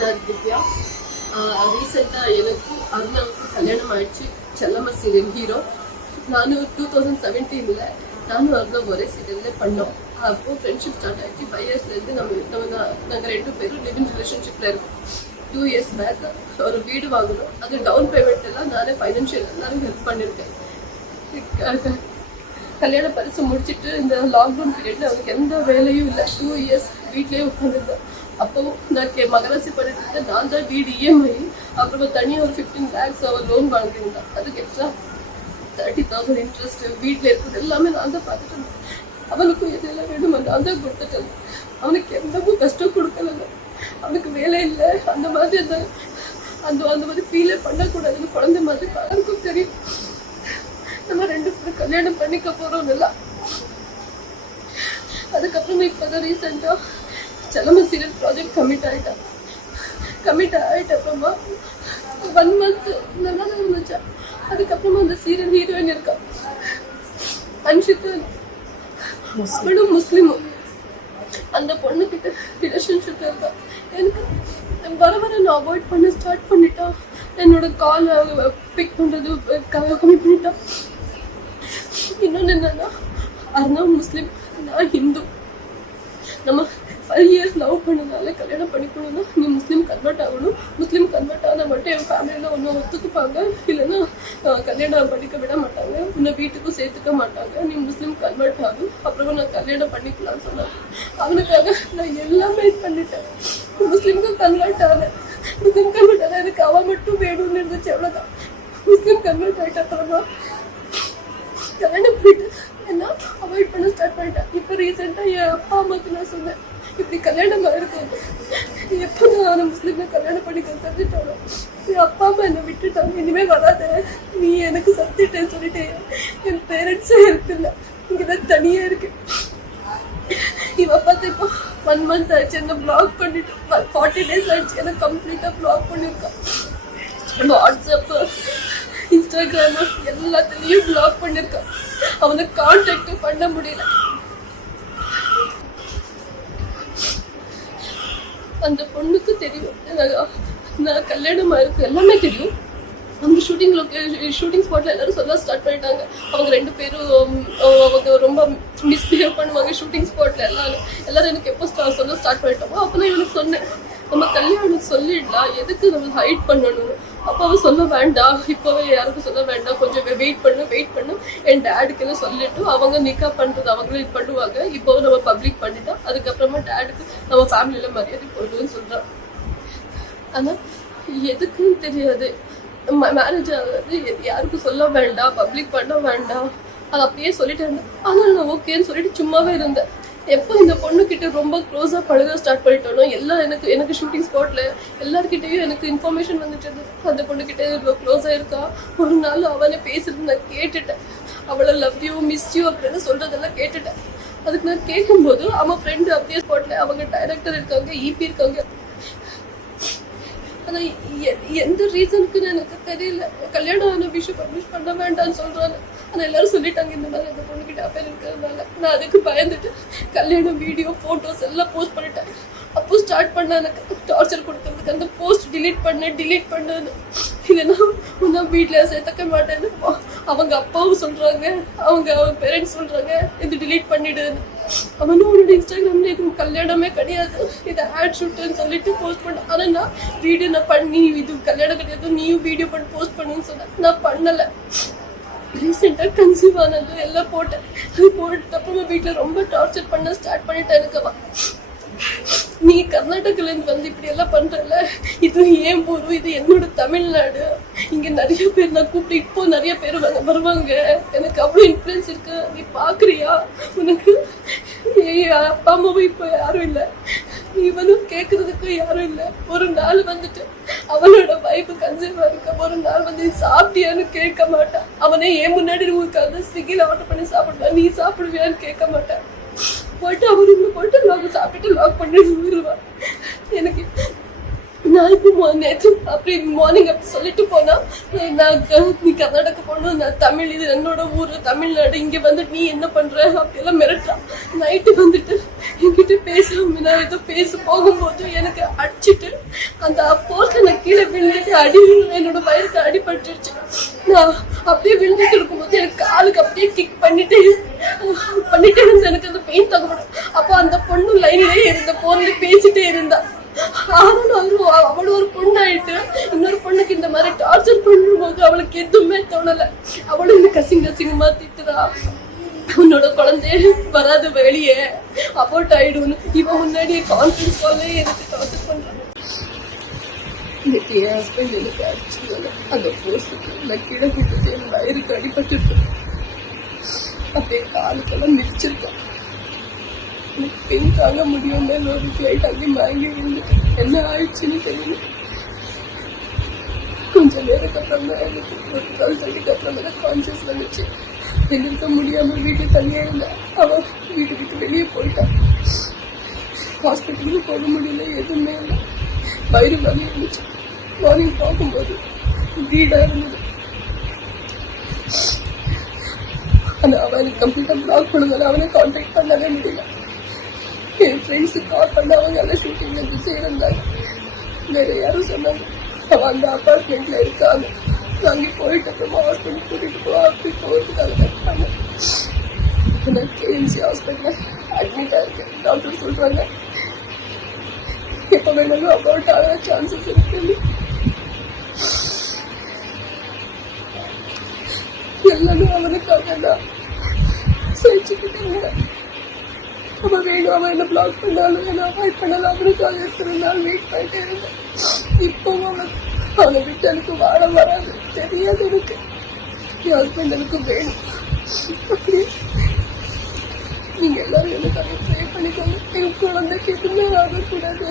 நான் திவ்யா. ரீசெண்டாக எனக்கும் அருணாவுக்கும் கல்யாணம் ஆயிடுச்சு. செல்லம்மா சீரியல் ஹீரோ. நானும் 2017 நானும் அருணா ஒரே சீரியல்ல பண்ணோம். அப்போ ஃப்ரெண்ட்ஷிப் ஸ்டார்ட் ஆயிடுச்சு. 5 இயர்ஸ்லேருந்து நாங்கள் 2 பேரும் லிவிங் ரிலேஷன்ஷிப்பில் இருக்கோம். 2 இயர்ஸ் பேக் ஒரு வீடு வாங்கணும். அது டவுன் பேமெண்ட் எல்லாம் நானே ஃபைனான்ஷியல் எல்லாரும் ஹெல்ப் பண்ணியிருக்கேன். கல்யாண பரிசு முடிச்சுட்டு இந்த லாக்டவுன் பீரியட்ல அவனுக்கு எந்த வேலையும் இல்லை. 2 இயர்ஸ் வீட்லேயே உட்காந்துருந்தேன். அப்போவும் நான் மகராசி பண்ணிட்டு நான் தான் வீடு இஎம்ஐ, அப்புறமா தனியாக ஒரு 15 lakhs அவர் லோன் வாங்கியிருந்தேன். அதுக்கு எக்ஸ்ட்ரா 30,000 இன்ட்ரெஸ்ட். வீட்டில் இருக்கிறது எல்லாமே நான் தான் பார்த்துட்டு இருந்தேன். அவனுக்கும் எதெல்லாம் வேணுமோ நான் தான் கொடுத்துட்டேன். அவனுக்கு எந்தவும் கஷ்டம் கொடுக்கல. அவனுக்கு வேலை இல்லை. அந்த மாதிரி அந்த மாதிரி ஃபீலே பண்ணக்கூடாதுன்னு குழந்தை மாதிரி யாருக்கும் தெரியும். நம்ம 2 பேரும் கல்யாணம் பண்ணிக்க போறோம் நல்லா. அதுக்கப்புறம் இப்போதான் ரீசெண்டா செல்லம்மா சீரியல் ப்ராஜெக்ட் கமிட் ஆயிட்டப்பமா 1 month நல்லா தான் இருந்துச்சா. அதுக்கப்புறமா அந்த சீரியல் ஹீரோயின் இருக்கா அன்ஷிதா, அவளும் முஸ்லிமும். அந்த பொண்ணு கிட்ட ரிலேஷன்ஷிப் இருக்கா. எனக்கு வர நான் அவாய்ட் பண்ண ஸ்டார்ட் பண்ணிட்டா. என்னோட கால் பிக் பண்றது கம்மி பண்ணிட்டா. இன்னொன்று என்னன்னா, அருணா முஸ்லிம், நான் ஹிந்து. நம்ம 5 years லவ் பண்ணனால கல்யாணம் பண்ணிக்கணும்னா நீ முஸ்லீம் கன்வெர்ட் ஆகணும். முஸ்லீம் கன்வெர்ட் ஆனால் மட்டும் என் ஃபேமிலியில் ஒன்றும் ஒத்துக்குப்பாங்க, இல்லைன்னா கல்யாணம் பண்ணிக்க விட மாட்டாங்க, உன்னை வீட்டுக்கும் சேர்த்துக்க மாட்டாங்க. நீ முஸ்லீம் கன்வெர்ட் ஆகும், அப்புறமா நான் கல்யாணம் பண்ணிக்கலாம்னு சொன்னேன். அவனுக்காக நான் எல்லாமே பண்ணிட்டேன். முஸ்லீம்க்கும் கன்வெர்ட் ஆனேன். முஸ்லீம் கன்வெர்ட் ஆனால் எனக்கு அவன் மட்டும் வேணும்னு இருந்துச்சு, அவ்வளோதான். முஸ்லீம் கன்வெர்ட் ஆகிட்ட அப்புறமா கல்யாணம் போயிட்டு என்ன அவாய்ட் பண்ண ஸ்டார்ட் பண்ணிட்டேன். இப்போ ரீசெண்டாக என் அப்பா அம்மாவுக்கு நான் சொன்னேன், இப்படி கல்யாணம் இருக்குது, எப்போதான் நான் முஸ்லீம்ல கல்யாணம் பண்ணிக்க தெரிஞ்சுட்டானோ என் அப்பா அம்மா என்னை விட்டுட்டாங்க. இனிமேல் வராத, நீ எனக்கு சத்திட்டேன்னு சொல்லிட்டு என் பேரண்ட்ஸே இருக்குல்ல, இங்கதான் தனியா இருக்கு. இவ பார்த்து இப்போ 1 month ஆயிடுச்சு என்ன பிளாக் பண்ணிட்டு. 40 days ஆயிடுச்சு என்ன கம்ப்ளீட்டா பிளாக் பண்ணிருக்கான். வாட்ஸ்அப், இன்ஸ்டாகிராம் எல்லாத்துலயும் பிளாக் பண்ணிருக்கான். அவனை கான்டாக்டும் பண்ண முடியல. அந்த பொண்ணுக்கு தெரியும் நான் கல்யாணம் ஆயிருக்கு, எல்லாமே தெரியும். அவங்க ஷூட்டிங் ஸ்பாட்ல எல்லாரும் சொல்ல ஸ்டார்ட் பண்ணிட்டாங்க. அவங்க 2 பேரும் அவங்க ரொம்ப மிஸ்பிஹேவ் பண்ணுவாங்க ஷூட்டிங் ஸ்பாட்ல. எல்லாரும் எனக்கு எப்போ சொல்ல ஸ்டார்ட் பண்ணிட்டோமோ அப்போ நான் இவனுக்கு சொன்னேன், நம்ம கல்யாணம் சொல்லிடலாம், எதுக்கு நம்ம ஹைட் பண்ணணும். அப்போ அவன் சொல்ல வேண்டாம், இப்போவே யாருக்கும் சொல்ல வேண்டாம், கொஞ்சம் வெயிட் பண்ணு. என் டேடுக்கு சொல்லிட்டு அவங்க நிக்கா பண்ணுறது அவங்களும் இது பண்ணுவாங்க. இப்போ நம்ம பப்ளிக் பண்ணிட்டோம், அதுக்கப்புறமா டேடுக்கு நம்ம ஃபேமிலியில மரியாதை போடுவோம்னு சொல்றான். ஆனால் எதுக்குன்னு தெரியாது. மேரேஜ் ஆகுது, யாருக்கும் சொல்ல வேண்டாம், பப்ளிக் பண்ண வேண்டாம், அது அப்படியே சொல்லிட்டேன். ஆனால் நான் ஓகேன்னு சொல்லிட்டு சும்மாவே இருந்தேன். எப்போ இந்த பொண்ணுக்கிட்ட ரொம்ப க்ளோஸாக பழக ஸ்டார்ட் பண்ணிட்டோனோ எல்லாம் எனக்கு ஷூட்டிங் ஸ்பாட்ல எல்லாருக்கிட்டையும் எனக்கு இன்ஃபர்மேஷன் வந்துட்டு அந்த பொண்ணுக்கிட்ட ரொம்ப க்ளோஸாக இருக்கா. ஒரு நாள் அவனை பேசுறது நான் கேட்டுட்டேன். அவளை லவ் யூ, மிஸ் யூ அப்படின்னு சொல்றதெல்லாம் கேட்டுட்டேன். அதுக்கு நான் கேட்கும்போது அவன் ஃப்ரெண்டு அப்படியே ஸ்பாட்ல அவங்க டைரக்டர் இருக்காங்க, இபி இருக்காங்க. ஆனால் எந்த ரீசனுக்குன்னு எனக்கு தெரியல. கல்யாணம் ஆன விஷயம் பப்ளிஷ் பண்ண வேண்டாம்னு சொல்றாங்க. ஆனால் எல்லாரும் சொல்லிட்டாங்க இந்த மாதிரி அந்த பொண்ணுக்கிட்ட அஃபேர் இருக்கிறதுனால. நான் அதுக்கு பயந்துட்டு கல்யாணம் வீடியோ ஃபோட்டோஸ் எல்லாம் போஸ்ட் பண்ணிட்டேன். அப்போ ஸ்டார்ட் பண்ண எனக்கு டார்ச்சர் கொடுக்கறதுக்கு அந்த போஸ்ட் டிலீட் பண்ணு, இல்லைன்னா நான் வீட்டில் சேர்த்துக்க மாட்டேன்னு அவங்க அப்பாவும் சொல்றாங்க, அவங்க பேரண்ட்ஸ் சொல்றாங்க இது டிலீட் பண்ணிடுன்னு. அவனும் உன்னோட இன்ஸ்டாகிராம்ல இது கல்யாணமே கிடையாது, இது ஆட் ஷூட்டுன்னு சொல்லிட்டு போஸ்ட் பண்ண. ஆனால் நான் வீடியோ நான் பண்ணி இது கல்யாணம் கிடையாது, நீயும் வீடியோ பண்ணி போஸ்ட் பண்ணுன்னு சொன்னேன். நான் பண்ணலை. ரீசெண்டாக கன்சீவ் ஆனது எல்லாம் போட்டேன். அது போட்டு அப்புறமா வீட்டில் ரொம்ப டார்ச்சர் பண்ண ஸ்டார்ட் பண்ணிட்டேன். எனக்கு நீ கர்நாடகாலேருந்து வந்து இப்படி எல்லாம் பண்றல, இது ஏன் ஊரு, இது என்னோட தமிழ்நாடு, இங்க நிறைய பேர் நான் கூப்பிட்டு இப்போ நிறைய பேர் வருவாங்க, எனக்கு அவ்வளோ இன்ஃப்ளூயன்ஸ் இருக்கு, நீ பாக்குறியா, உனக்கு அப்பா அம்மாவும் இப்போ யாரும் இல்லை, இவனும் கேட்கறதுக்கும் யாரும் இல்லை. ஒரு நாள் வந்துட்டு அவனோட வைஃப் கன்சீவா இருக்க, ஒரு நாள் வந்து நீ சாப்பிட்டியான்னு கேட்க மாட்டான். அவனே ஏன் முன்னாடி உட்காந்து ஸ்விக்கில ஆர்டர் பண்ணி சாப்பிடுவான், நீ சாப்பிடுவியான்னு கேட்க மாட்டான். போயிட்டு அவர் இங்கே போயிட்டு நாங்கள் சாப்பிட்டு லாக் பண்ணிட்டு போயிடுவான். எனக்கு நான் இப்போ நேற்று அப்படி மார்னிங் அப்படி சொல்லிட்டு போனா, நான் நீ கர்நாடகா போகணும், நான் தமிழ், இது என்னோட ஊர் தமிழ்நாடு, இங்கே வந்துட்டு நீ என்ன பண்ற அப்படியெல்லாம் மிரட்டான். நைட்டு வந்துட்டு என்கிட்ட பேச நான் ஏதோ பேச போகும்போது எனக்கு அடிச்சுட்டு அந்த போர்ஸ்ல நான் கீழே விழுந்துட்டு என்னோட வயிறுக்கு அடிபட்டுருச்சு. நான் அப்படியே விழுந்துட்டு இருக்கும்போது எனக்கு காலுக்கு அப்படியே கிக் பண்ணிட்டு இருந்து எனக்கு அந்த பெயின் தகப்படும். அப்போ அந்த பொண்ணு லைன்லயே இருந்த போன்ல பேசிட்டே இருந்தா. அவள் ஒரு பொண்ணாயிட்டு இன்னொரு பொண்ணுக்கு இந்த மாதிரி டார்ச்சர் பண்ணும்போது அவளுக்கு எதுவுமே தோணல. அவளும் இந்த கசிங்கமா திட்டுறா, உன்னோட குழந்தைய வராது வெளியே அபோர்ட் ஆயிடும். இவன் முன்னாடியே கான்ஃபரன்ஸ் காலே எனக்கு டார்ச்சர் பண்றான். இன்னைக்கு என் ஹஸ்பண்ட் எனக்கு அடிச்சதுல அந்த போஸ்டுக்கு நான் கீழே கூட்டு என் வயிறுக்கு அடிபட்டு அப்படியே காலுக்கெல்லாம் மிதிச்சிருக்கேன். எனக்கு பெயின் தாங்க முடியும். மேல ஒரு ஃபிளைட் அங்கேயும் வாங்கி இருந்துட்டு என்ன ஆயிடுச்சுன்னு தெரியல. கொஞ்சம் நேரத்துக்கு அப்புறம் தான் எனக்கு ஒரு 12:30 அப்புறம் தான் கான்சியஸ் வந்துச்சு. எதிர்க்க முடியாம வீட்டுக்கு தனியா இருந்தா. அவன் வீட்டுக்கு வெளியே போயிட்டான். ஹாஸ்பிட்டலுக்கு போக முடியல, எதுவுமே இல்லை. வயிறு வலி இருந்துச்சு. மார்னிங் பார்க்கும்போது வீடா இருந்தது. ஆனா அவன் கம்ப்ளீட்டா பிளாக் பண்ணதால அவனை கான்டாக்ட் பண்ணவே முடியல. என் ஃப்ரெண்ட்ஸுக்கு கால் பண்ண அவங்க எல்லாம் ஷூட்டிங்ல பிஸி இருந்தாங்க. வேற யாரும் சொன்னாங்க அவன் அந்த அப்பார்ட்மெண்ட்ல இருக்காங்க, அங்கே போயிட்டு அப்புறமா ஹாஸ்பிட்டல் கூட்டிட்டு போ அப்படி போகிறதுக்காக இருக்காங்க. நான் கேஎம்சி ஹாஸ்பிட்டல் அட்மிட் ஆயிருக்கேன். டாக்டர் சொல்றாங்க எப்ப வேணாலும் அபவுட் ஆக சான்சஸ் இருக்கு. எல்லாமே அவனுக்காக தான் சகிச்சுக்கிட்டு இருந்தேன். அவன் வேணும், அவன் என்ன பிளாக் பண்ணாலும் என்ன அவாய்ட் பண்ணாலும் அவனுக்காக எத்தனை நாள் வெயிட் பண்ணிட்டே இருந்தேன். இப்போ அவனை விட்டு எனக்கு வாழ வராது தெரியாது. எனக்கு என் ஹஸ்பண்ட் எனக்கு வேணும். அப்படி நீங்க எல்லாரும் எனக்காக ப்ரே பண்ணிக்கோங்க. என் குழந்தைக்கு எதுவுமே ஆகக்கூடாது.